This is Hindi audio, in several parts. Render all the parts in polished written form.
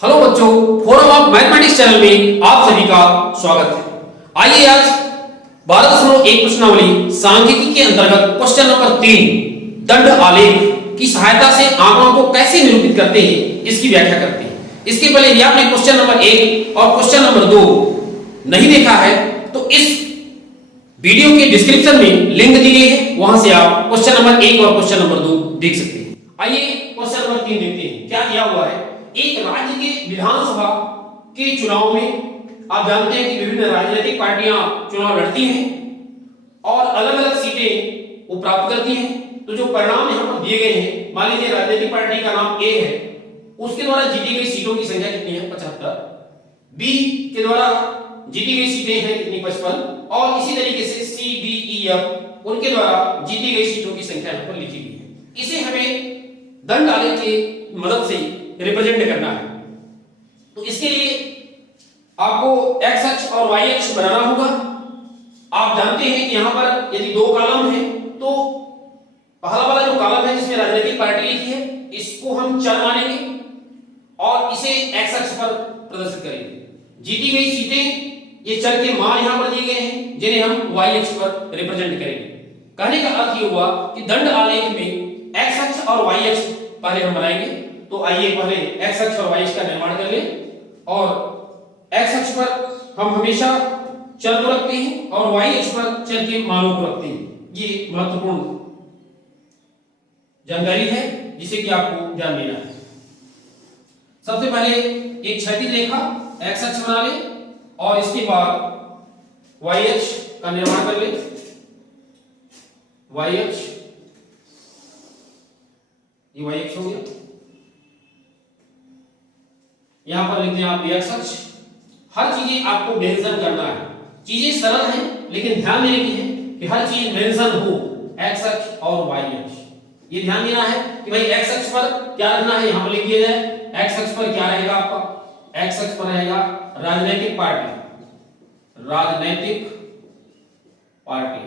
हेलो बच्चों, फोरम ऑफ मैथमेटिक्स चैनल में आप सभी का स्वागत है। आइए आज 12.1 प्रश्नावली सांख्यिकी के अंतर्गत क्वेश्चन नंबर 3 दंड आलेख की सहायता से आंकड़ों को कैसे निरूपित करते हैं इसकी व्याख्या करते हैं। इसके पहले यदि आपने क्वेश्चन नंबर 1 और क्वेश्चन नंबर 2 नहीं देखा है तो इस वीडियो के डिस्क्रिप्शन में लिंक दी गई है, वहां से आप क्वेश्चन नंबर 1 और क्वेश्चन नंबर 2 देख सकते हैं। आइए क्वेश्चन नंबर 3 देखते हैं क्या दिया हुआ है। एक राज्य के विधानसभा के चुनाव में आप जानते हैं कि विभिन्न राजनीतिक पार्टियां चुनाव लड़ती हैं और अलग अलग सीटें वो प्राप्त करती हैं। तो जो परिणाम यहां पर दिए गए हैं, मान लीजिए राजनीतिक पार्टी का नाम ए है, उसके द्वारा जीती गई सीटों की संख्या कितनी है 75, बी के द्वारा जीती गई सीटें हैं कितनी 55 और इसी तरीके से सी डी ई एफ उनके द्वारा जीती गई सीटों की संख्या यहां पर लिखी गई है। इसे हमें दंड आलेख की मदद से रिप्रेजेंट करना है। तो इसके लिए आपको एक्स अक्ष और वाई अक्ष बनाना होगा। आप जानते हैं कि यहां पर यदि दो कॉलम है तो पहला वाला जो कॉलम है जिसमें राजनीतिक पार्टी लिखी है इसको हम चर मानेंगे और इसे एक्स अक्ष पर प्रदर्शित करेंगे। जीती गई सीटें ये चर के मान यहां पर दिए गए हैं जिन्हें हम वाई अक्ष पर रिप्रेजेंट करेंगे। कहने का अर्थ ये हुआ कि दंड आलेख में एक्स अक्ष और वाई अक्ष पहले हम बनाएंगे। तो आइए पहले एक्स अक्ष और वाई अक्ष का निर्माण कर लें और एक्स अक्ष पर हम हमेशा चर को रखते हैं और वाई अक्ष पर चर के मानों को रखते हैं। ये महत्वपूर्ण जानकारी है जिसे कि आपको ध्यान देना है। सबसे पहले एक क्षैतिज रेखा एक्स अक्ष बना ले और इसके बाद वाई अक्ष का निर्माण कर ले। वाई अक्ष, ये वाई अक्ष हो गया। यहां पर लिखते हैं आप एक्स अक्ष। हर चीजें आपको मेंशन करना है। चीजें सरल हैं लेकिन ध्यान देने की है कि हर चीज मेंशन हो, एक्स अक्ष और वाई अक्ष। ये ध्यान देना है कि भाई एक्स अक्ष पर क्या रखना है, यहां पर लिख दिया जाए। एक्स अक्ष पर क्या रहेगा आपका, एक्स अक्ष पर रहेगा राजनीतिक पार्टी, राजनीतिक पार्टी।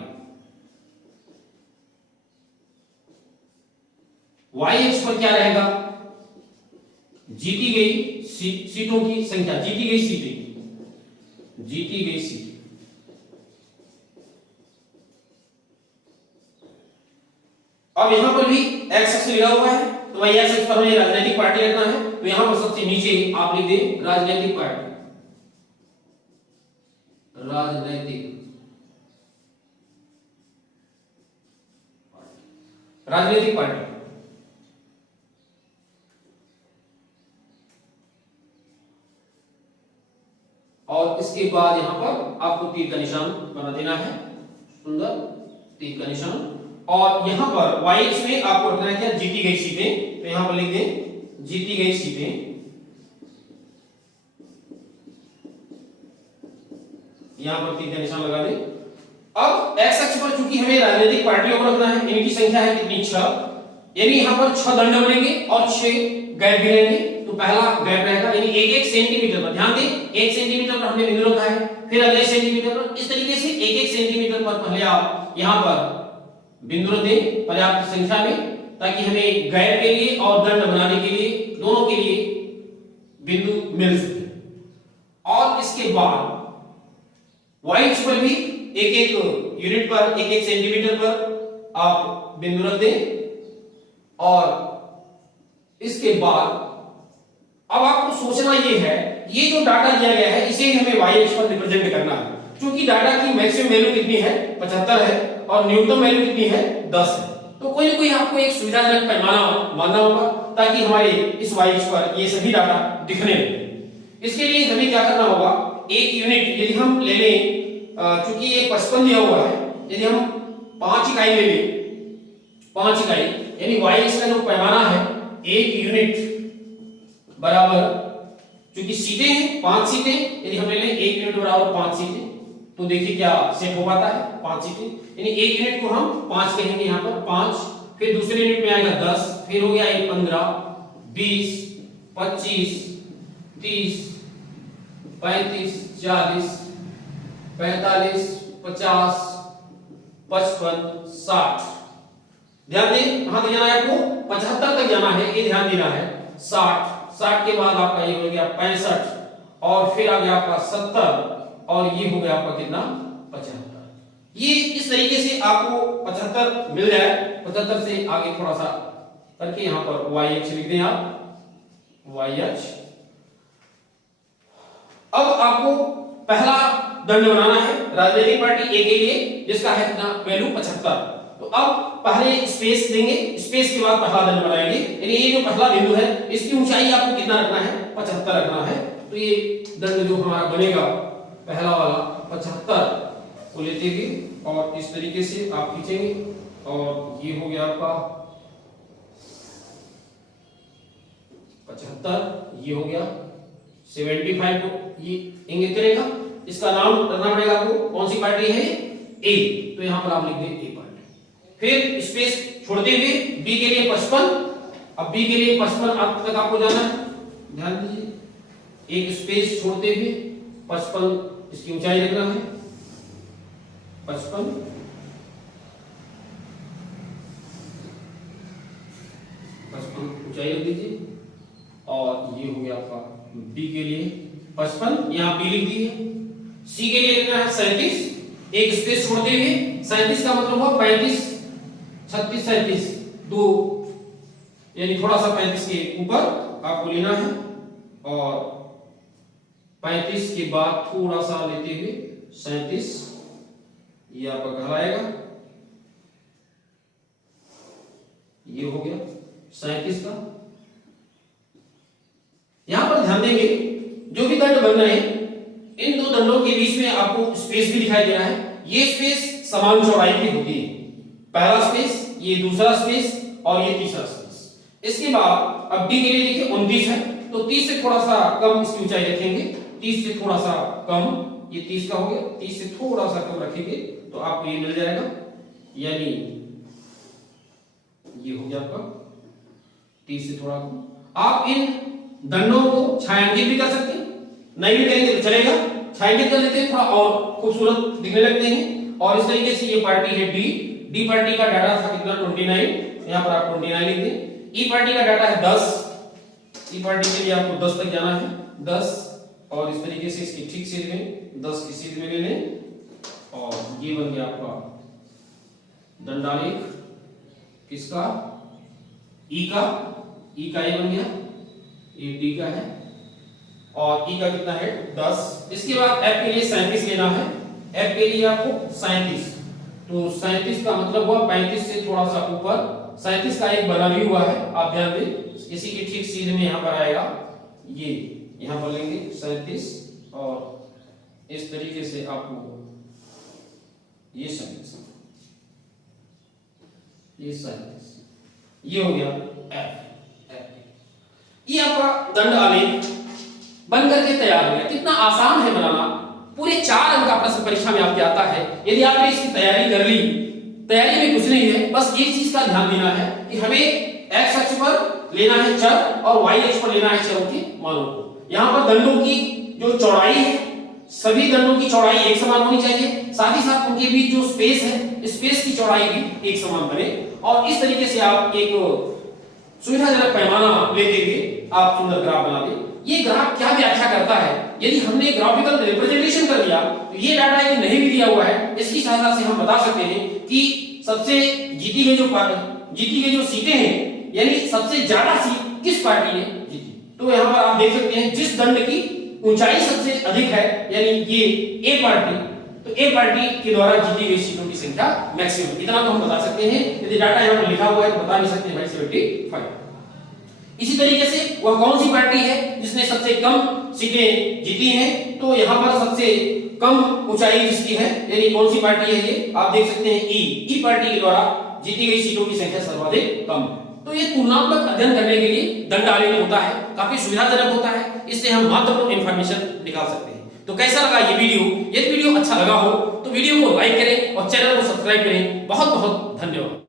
वाई अक्ष पर क्या रहेगा, जीती गई सीटों की संख्या, जीती गई सीटें, जीती गई सीटें। अब यहां पर भी एक्स अक्ष लिखा हुआ है तो वही एक्स अक्ष पर हमें राजनीतिक पार्टी रखना है। तो यहां पर सबसे नीचे आप लिख दें राजनीतिक पार्टी, राजनीतिक पार्टी। और इसके बाद यहां पर आपको तीर का निशान बना देना है, सुंदर तीर का निशान। और यहां पर वाई अक्ष में आपको रखना है क्या, जीती गई सीटें। तो यहां पर लिख दें जीती गई सीटें, यहां पर तीर का निशान लगा दें। अब एक्स अक्ष पर चूंकि हमें राजनीतिक पार्टियों को रखना है, इनकी संख्या है कितनी 6, यानी यहां पर 6 दंड बनेंगे और 6 गैप भी रहेंगे। तो पहला गैप रहेगा यानी 1-1 सेंटीमीटर पर, ध्यान दें 1 सेंटीमीटर पर हमने बिंदु रखा है, फिर अगले सेंटीमीटर पर, इस तरीके से 1-1 सेंटीमीटर पर पहले आप यहां पर बिंदु रख दें पर्याप्त संख्या में, ताकि हमें गैप के लिए और दंड बनाने के लिए दोनों के लिए बिंदु मिल सके। और इसके बाद वाई अक्ष पर भी 1-1 यूनिट पर, 1-1 सेंटीमीटर पर आप बिंदु रख दें। और इसके बाद अब आपको सोचना ये है, ये जो डाटा दिया गया है इसे हमें वाई अक्ष पर रिप्रेजेंट करना है। क्योंकि डाटा की मैक्सिमम वैल्यू कितनी है 75 है और न्यूनतम वैल्यू कितनी है 10 है। तो कोई ना कोई आपको एक सुविधाजनक पैमाना मानना होगा ताकि हमारे इस वाई अक्ष पर ये सभी डाटा दिखने लगे। इसके लिए हमें क्या करना होगा, एक यूनिट यदि हम ले लें, चूंकि ये 55 दिया हुआ है, यदि हम 5 इकाई ले लें, 5 इकाई यानी वाई अक्ष का जो पैमाना है 1 यूनिट बराबर, क्योंकि सीटें हैं 5 सीटें, यदि हम ले लें 1 यूनिट बराबर 5 सीटें, तो देखिए क्या सेट हो पाता है 5 सीटें, यानी 1 यूनिट को हम 5 कहेंगे यहां पर 5, फिर दूसरे यूनिट में आएगा 10, फिर हो गया 15, 20, 25, 30, 35, 40, 45, 50, 55, 60। ध्यान दें कहां तक जाना है आपको, 75 तक जाना है, ये ध्यान देना है। 60, 60 के बाद आपका ये हो गया 65 और फिर आ गया आपका 70 और ये हो गया आपका कितना 75। ये इस तरीके से आपको 75 मिल जाए। 75 से आगे थोड़ा सा करके यहां पर y अक्ष लिख दें आप, y अक्ष। अब आपको पहला दंड बनाना है राजनीतिक पार्टी ए के लिए, जिसका है कितना वैल्यू 75। तो अब पहले स्पेस देंगे, स्पेस के बाद पहला दंड बनाएंगे। यानी ये जो पहला बिंदु है इसकी ऊंचाई आपको कितना रखना है 75 रखना है। तो ये दंड जो हमारा बनेगा पहला वाला 75 को लेते हुए और इस तरीके से आप खींचेंगे और ये हो गया आपका 75, ये हो गया 75 को ये इंगित करेगा। इसका नाम रखना पड़ेगा आपको, कौन सी पार्टी है ए, तो यहां पर आप लिख दें ए पार्टी। फिर स्पेस छोड़ते हुए बी के लिए 55, अब बी के लिए 55 अब तक आपको जाना है, ध्यान दीजिए। एक स्पेस छोड़ते हुए 55 इसकी ऊंचाई रखना है 55, ऊंचाई रख दीजिए। और ये हो गया आपका बी के लिए 55, यहां बी लिख दिए। सी के लिए लिखना है 37, एक स्पेस छोड़ते हुए 37 का मतलब हुआ 35, 36, 37 दो, यानी थोड़ा सा 35 के ऊपर आपको लेना है और 35 के बाद थोड़ा सा लेते हुए 37 ये आपका घर आएगा, ये हो गया 37 का। यहां पर ध्यान देंगे जो भी दंड बन रहे हैं इन दो दंडों के बीच में आपको स्पेस भी दिखाई दे रहा है। ये स्पेस समान चौड़ाई की होती है, पहला स्पेस, ये दूसरा स्पेस और ये तीसरा स्पेस। इसके बाद अब डी के लिए देखिए 29 है, तो 30 से थोड़ा सा कम इसकी ऊंचाई रखेंगे, 30 से थोड़ा सा कम, ये 30 का हो गया, 30 से थोड़ा सा कम रखेंगे तो आपको ये मिल जाएगा, यानी ये हो गया आपका 30 से थोड़ा कम। आप इन दंडों को छायांकित भी कर सकते हैं, नहीं भी करेंगे तो चलेगा, छायांकित कर लेते हैं, थोड़ा और खूबसूरत दिखने लगते हैं। और इस तरीके से ये पार्टी है डी, डी पार्टी का डाटा था कितना 29, यहां पर आप 29 लिख दें। ई पार्टी का डाटा है 10, ई पार्टी के लिए आपको 10 तक जाना है 10, और इस तरीके से इसकी ठीक सीध में 10 की सीध में ले लें और ये बन गया आपका दंडालेख किसका, ई का, ई का ये बन गया, ये डी का है और ई का कितना है 10। इसके बाद एफ के लिए 37 लेना है, एफ के लिए आपको 37, तो 37 का मतलब हुआ 35 से थोड़ा सा ऊपर, 37 का एक बना भी हुआ है, आप ध्यान दें, इसी के ठीक सीध में यहां पर आएगा, ये यहां पर लेंगे 37 और इस तरीके से आपको ये 37, ये 37, ये हो गया एफ। ये आपका दंड आलेख बन करके तैयार हो गया। कितना आसान है बनाना, पूरे 4 अंक का प्रश्न परीक्षा में आपके आता है। यदि आपने इसकी तैयारी कर ली, तैयारी में कुछ नहीं है, बस एक चीज का ध्यान देना है कि हमें एक्स अक्ष पर लेना है चर और वाई अक्ष पर लेना है चरों के मानों को। यहां पर दंडों की जो चौड़ाई है, सभी दंडों की चौड़ाई एक समान होनी चाहिए, साथ ही साथ उनके बीच जो स्पेस है, स्पेस की चौड़ाई भी एक समान बने। और इस तरीके से आप एक सुविधाजनक पैमाना लेते हुए आप सुंदर ग्राफ बना दें। ये ग्राफ क्या व्याख्या करता है, यदि हमने ग्राफिकल रिप्रेजेंटेशन कर दिया तो ये डाटा यदि नहीं भी दिया हुआ है, इसकी सहायता से हम बता सकते हैं कि सबसे जीती गई जो सीटें हैं, यानी सबसे ज्यादा सीट किस पार्टी ने जीती। तो यहां पर आप देख सकते हैं जिस दंड की ऊंचाई सबसे अधिक है, यानी ये ए पार्टी, तो ए पार्टी के द्वारा जीती गई सीटों की संख्या मैक्सिमम, इतना तो हम बता सकते हैं। यदि डाटा यहां पर लिखा हुआ है तो बता नहीं सकते भाई 75। इसी तरीके से वह कौन सी पार्टी है जिसने सबसे कम सीटें जीती हैं, तो यहां पर सबसे कम ऊंचाई जिसकी है, यानी कौन सी पार्टी है ये आप देख सकते हैं ई पार्टी के द्वारा जीती गई सीटों की संख्या सर्वाधिक कम। तो ये तुलनात्मक अध्ययन करने के लिए दंड आलेख होता है, काफी सुविधाजनक होता है, इससे हम महत्वपूर्ण इंफॉर्मेशन निकाल सकते हैं। तो कैसा लगा ये वीडियो? यदि वीडियो अच्छा लगा हो तो वीडियो को लाइक करें और चैनल को सब्सक्राइब करें। बहुत बहुत धन्यवाद।